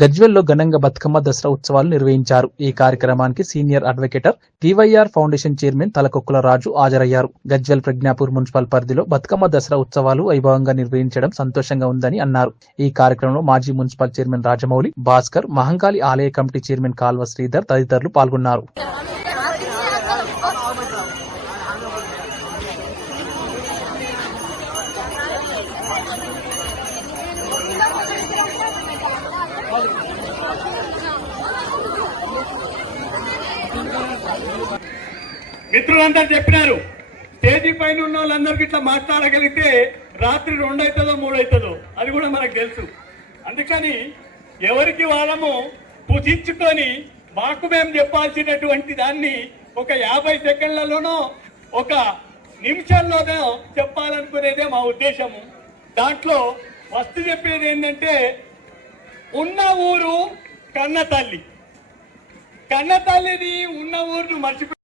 గజ్వెల్లో ఘనంగా బతుకమ్మ దసరా ఉత్సవాలు నిర్వహించారు. ఈ కార్యక్రమానికి senior advocate TYR foundation chairman Talakokkula Raju హాజరయ్యారు. గజ్వెల్ ప్రజ్ఞాపూర్ మున్సిపల్ పరిధిలో బతుకమ్మ దసరా ఉత్సవాలు వైభవంగా నిర్వహించడం సంతోషంగా ఉందని అన్నారు. ఈ కార్యక్రమంలో మాజీ మున్సిపల్ చైర్మన్ రాజమౌళి భాస్కర్ మహంకాళి ఆలయ కమిటీ చైర్మన్ కాల్వ శ్రీధర్ తదితరులు పాల్గొన్నారు. మిత్రులందరూ చెప్పినారు స్టేజీ పైన ఉన్న వాళ్ళందరికీ ఇట్లా మాట్లాడగలిగితే రాత్రి రెండు అవుతుందో మూడు అవుతుందో అది కూడా మనకు తెలుసు. అందుకని ఎవరికి వాళ్ళము పుజించుకొని మాకు మేము చెప్పాల్సినటువంటి దాన్ని ఒక యాభై సెకండ్లలోనో ఒక నిమిషంలోనో చెప్పాలనుకునేదే మా ఉద్దేశము. దాంట్లో ఫస్ట్ చెప్పేది ఏంటంటే ఉన్న ఊరు కన్న తల్లి కన్న తల్లిని ఉన్న ఊరును మర్చిపో